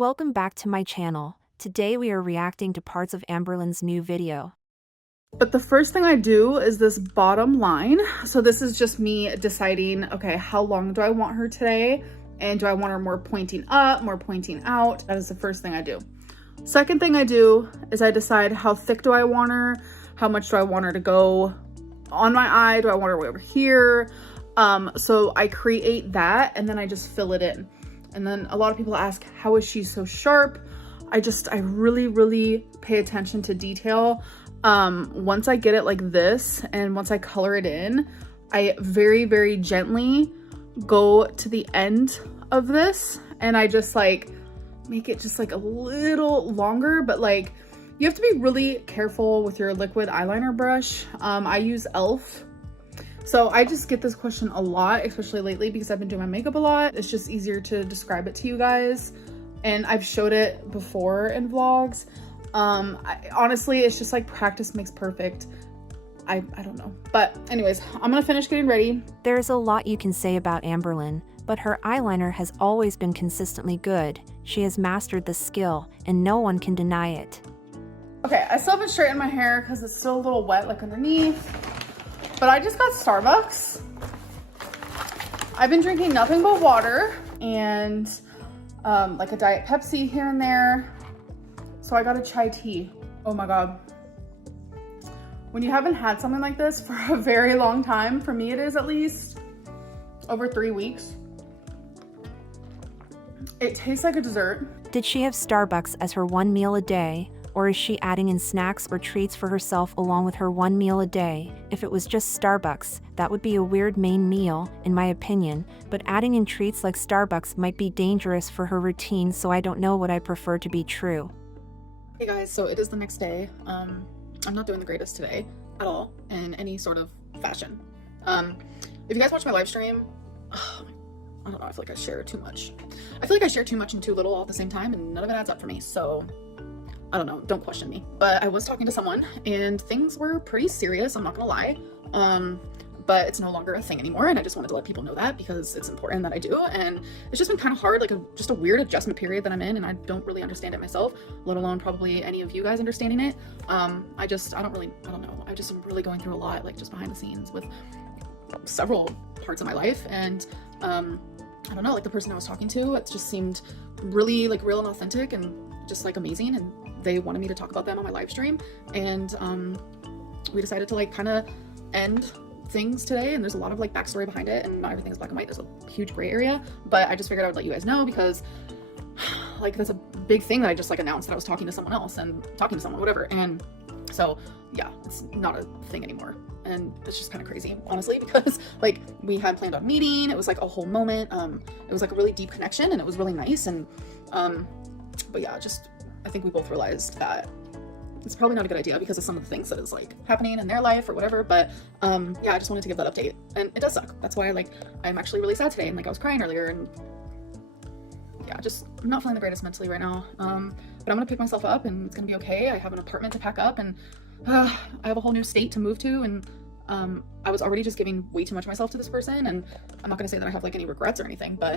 Welcome back to my channel. Today we are reacting to parts of Amberlynn's new video. But the first thing I do is this bottom line. So this is just me deciding, okay, how long do I want her today? And do I want her more pointing up, more pointing out? That is the first thing I do. Second thing I do is I decide how thick do I want her? How much do I want her to go on my eye? Do I want her way over here? So I create that and then I just fill it in. And then a lot of people ask, how is she so sharp? I really pay attention to detail. Once I get it like this and once I color it in, I very gently go to the end of this and I just like make it just like a little longer, but like you have to be really careful with your liquid eyeliner brush. I use e.l.f. So I just get this question a lot, especially lately because I've been doing my makeup a lot. It's just easier to describe it to you guys. And I've showed it before in vlogs. Honestly, it's just like practice makes perfect. I don't know. But anyways, I'm gonna finish getting ready. There's a lot you can say about Amberlynn, but her eyeliner has always been consistently good. She has mastered the skill, and no one can deny it. Okay, I still haven't straightened my hair because it's still a little wet like underneath. But I just got Starbucks. I've been drinking nothing but water and like a Diet Pepsi here and there. So I got a chai tea. Oh my God. When you haven't had something like this for a very long time, for me it is at least over 3 weeks. It tastes like a dessert. Did she have Starbucks as her one meal a day? Or is she adding in snacks or treats for herself along with her one meal a day? If it was just Starbucks, that would be a weird main meal, in my opinion, but adding in treats like Starbucks might be dangerous for her routine, so I don't know what I prefer to be true. Hey guys, so it is the next day. I'm not doing the greatest today at all in any sort of fashion. If you guys watch my live stream, I don't know, I feel like I share too much. I feel like I share too much and too little all at the same time, and none of it adds up for me, so I don't know, don't question me. But I was talking to someone and things were pretty serious, I'm not gonna lie. But it's no longer a thing anymore, and I just wanted to let people know that because it's important that I do. And it's just been kind of hard, like just a weird adjustment period that I'm in, and I don't really understand it myself, let alone probably any of you guys understanding it. I don't know, I just am really going through a lot, like just behind the scenes with several parts of my life. And I don't know, like the person I was talking to, it just seemed really like real and authentic and just like amazing, and they wanted me to talk about them on my live stream. And we decided to like kind of end things today, and there's a lot of like backstory behind it, and not everything is black and white. There's a huge gray area, but I just figured I would let you guys know because like that's a big thing that I just like announced that I was talking to someone else and talking to someone, whatever. And so yeah, it's not a thing anymore, and it's just kind of crazy, honestly, because like we had planned on meeting. It was like a whole moment. It was like a really deep connection, and it was really nice. And but yeah, just I think we both realized that it's probably not a good idea because of some of the things that is like happening in their life or whatever. But yeah, I just wanted to give that update, and it does suck. That's why I'm actually really sad today, and like I was crying earlier, and yeah, I'm not feeling the greatest mentally right now. But I'm gonna pick myself up, and it's gonna be okay. I have an apartment to pack up, and I have a whole new state to move to, and I was already just giving way too much of myself to this person, and I'm not gonna say that I have like any regrets or anything, but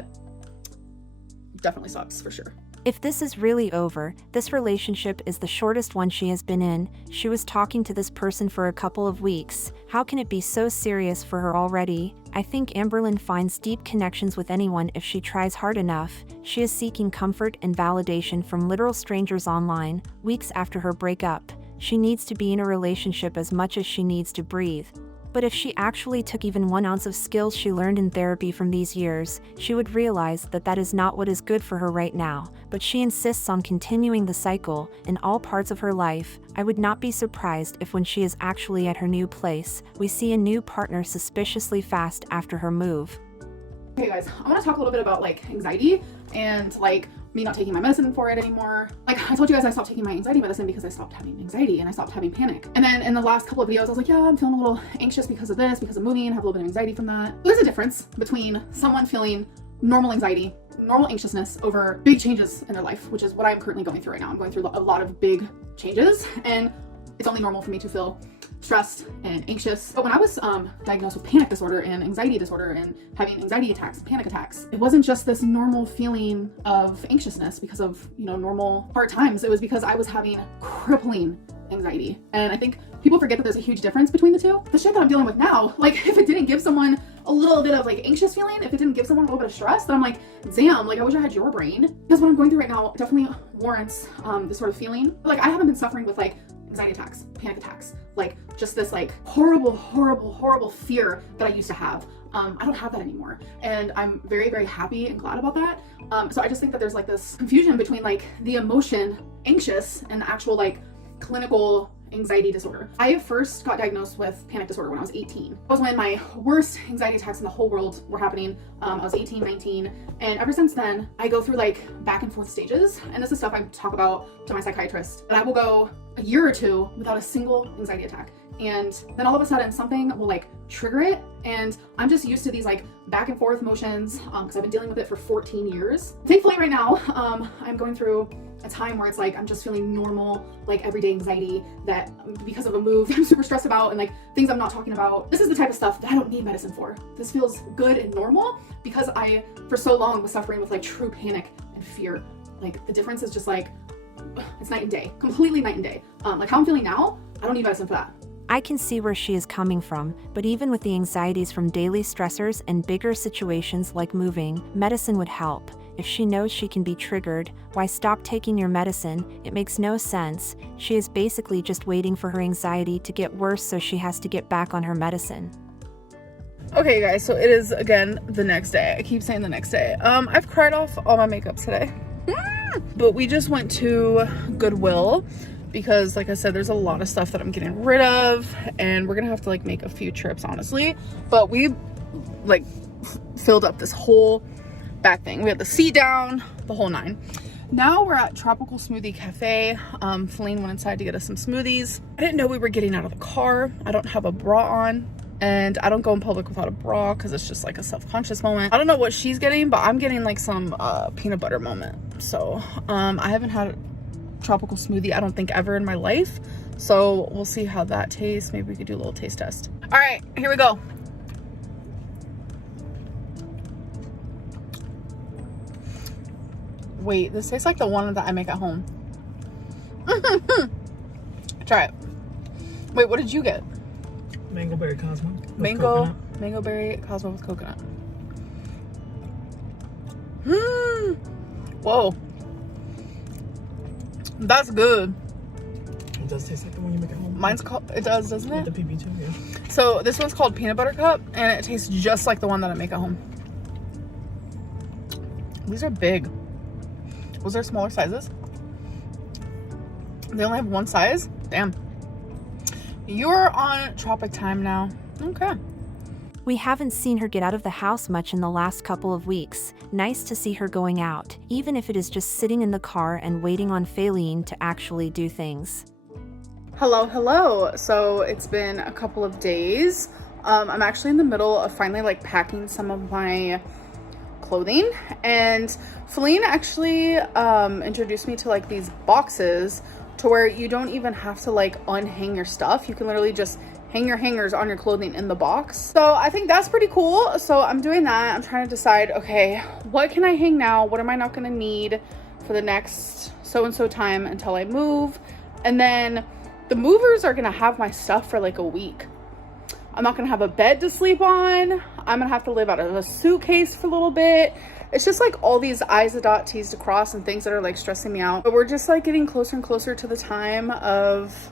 it definitely sucks for sure. If this is really over, this relationship is the shortest one she has been in. She was talking to this person for a couple of weeks. How can it be so serious for her already? I think Amberlynn finds deep connections with anyone if she tries hard enough. She is seeking comfort and validation from literal strangers online, weeks after her breakup. She needs to be in a relationship as much as she needs to breathe. But if she actually took even 1 ounce of skills she learned in therapy from these years, she would realize that that is not what is good for her right now. But she insists on continuing the cycle in all parts of her life. I would not be surprised if when she is actually at her new place, we see a new partner suspiciously fast after her move. Okay guys, I want to talk a little bit about like anxiety and like me not taking my medicine for it anymore. Like I told you guys, I stopped taking my anxiety medicine because I stopped having anxiety and I stopped having panic. And then in the last couple of videos, I was like, yeah, I'm feeling a little anxious because of this, because of moving, I have a little bit of anxiety from that. There's a difference between someone feeling normal anxiety, normal anxiousness over big changes in their life, which is what I'm currently going through right now. I'm going through a lot of big changes, and it's only normal for me to feel stressed and anxious. But when I was diagnosed with panic disorder and anxiety disorder and having anxiety attacks, panic attacks, it wasn't just this normal feeling of anxiousness because of, you know, normal hard times. It was because I was having crippling anxiety. And I think people forget that there's a huge difference between the two. The shit that I'm dealing with now, like if it didn't give someone a little bit of like anxious feeling, if it didn't give someone a little bit of stress, then I'm like, damn, like I wish I had your brain. Because what I'm going through right now definitely warrants this sort of feeling. Like I haven't been suffering with like anxiety attacks, panic attacks, like just this like horrible fear that I used to have. I don't have that anymore. And I'm very, very happy and glad about that. So I just think that there's like this confusion between like the emotion anxious and the actual like clinical anxiety disorder. I first got diagnosed with panic disorder when I was 18. That was when my worst anxiety attacks in the whole world were happening. I was 18, 19, and ever since then, I go through like back and forth stages, and this is stuff I talk about to my psychiatrist. But I will go a year or two without a single anxiety attack, and then all of a sudden something will like trigger it, and I'm just used to these like back and forth motions because I've been dealing with it for 14 years. Thankfully right now, I'm going through a time where it's like I'm just feeling normal, like everyday anxiety that because of a move I'm super stressed about and like things I'm not talking about. This is the type of stuff that I don't need medicine for. This feels good and normal because I for so long was suffering with like true panic and fear. Like the difference is just like it's night and day, completely night and day. Like how I'm feeling now, I don't need medicine for that. I can see where she is coming from, but even with the anxieties from daily stressors and bigger situations like moving, medicine would help. If she knows she can be triggered, why stop taking your medicine? It makes no sense. She is basically just waiting for her anxiety to get worse so she has to get back on her medicine. Okay guys, so it is again the next day. I keep saying the next day. I've cried off all my makeup today. But we just went to Goodwill because like I said, there's a lot of stuff that I'm getting rid of and we're gonna have to like make a few trips honestly. But we like filled up this whole back thing. We had the seat down, the whole nine. Now we're at Tropical Smoothie Cafe. Feline went inside to get us some smoothies. I didn't know we were getting out of the car. I don't have a bra on and I don't go in public without a bra because it's just like a self-conscious moment. I don't know what she's getting, but I'm getting like some peanut butter moment. So I haven't had tropical smoothie I don't think ever in my life. So we'll see how that tastes. Maybe we could do a little taste test. All right, here we go. Wait, this tastes like the one that I make at home. Try it. Wait, what did you get? Mango berry Cosmo. Mango berry Cosmo with coconut. Whoa. That's good. It does taste like the one you make at home. Mine's called, it does, doesn't it? With the PB too, yeah. So this one's called Peanut Butter Cup and it tastes just like the one that I make at home. These are big. Was there smaller sizes? They only have one size? Damn. You're on tropic time now. Okay. We haven't seen her get out of the house much in the last couple of weeks. Nice to see her going out, even if it is just sitting in the car and waiting on Feline to actually do things. Hello. So it's been a couple of days. I'm actually in the middle of finally like packing some of my clothing, and Feline actually introduced me to like these boxes to where you don't even have to like unhang your stuff. You can literally just hang your hangers on your clothing in the box. So I think that's pretty cool. So I'm doing that. I'm trying to decide, okay, what can I hang now? What am I not gonna need for the next so-and-so time until I move? And then the movers are gonna have my stuff for like a week. I'm not gonna have a bed to sleep on. I'm gonna have to live out of a suitcase for a little bit. It's just like all these I's to dot, T's to cross, and things that are like stressing me out. But we're just like getting closer and closer to the time of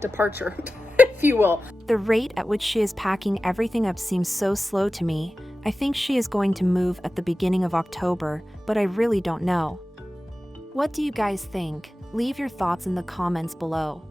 departure, if you will. The rate at which she is packing everything up seems so slow to me. I think she is going to move at the beginning of October, but I really don't know. What do you guys think? Leave your thoughts in the comments below.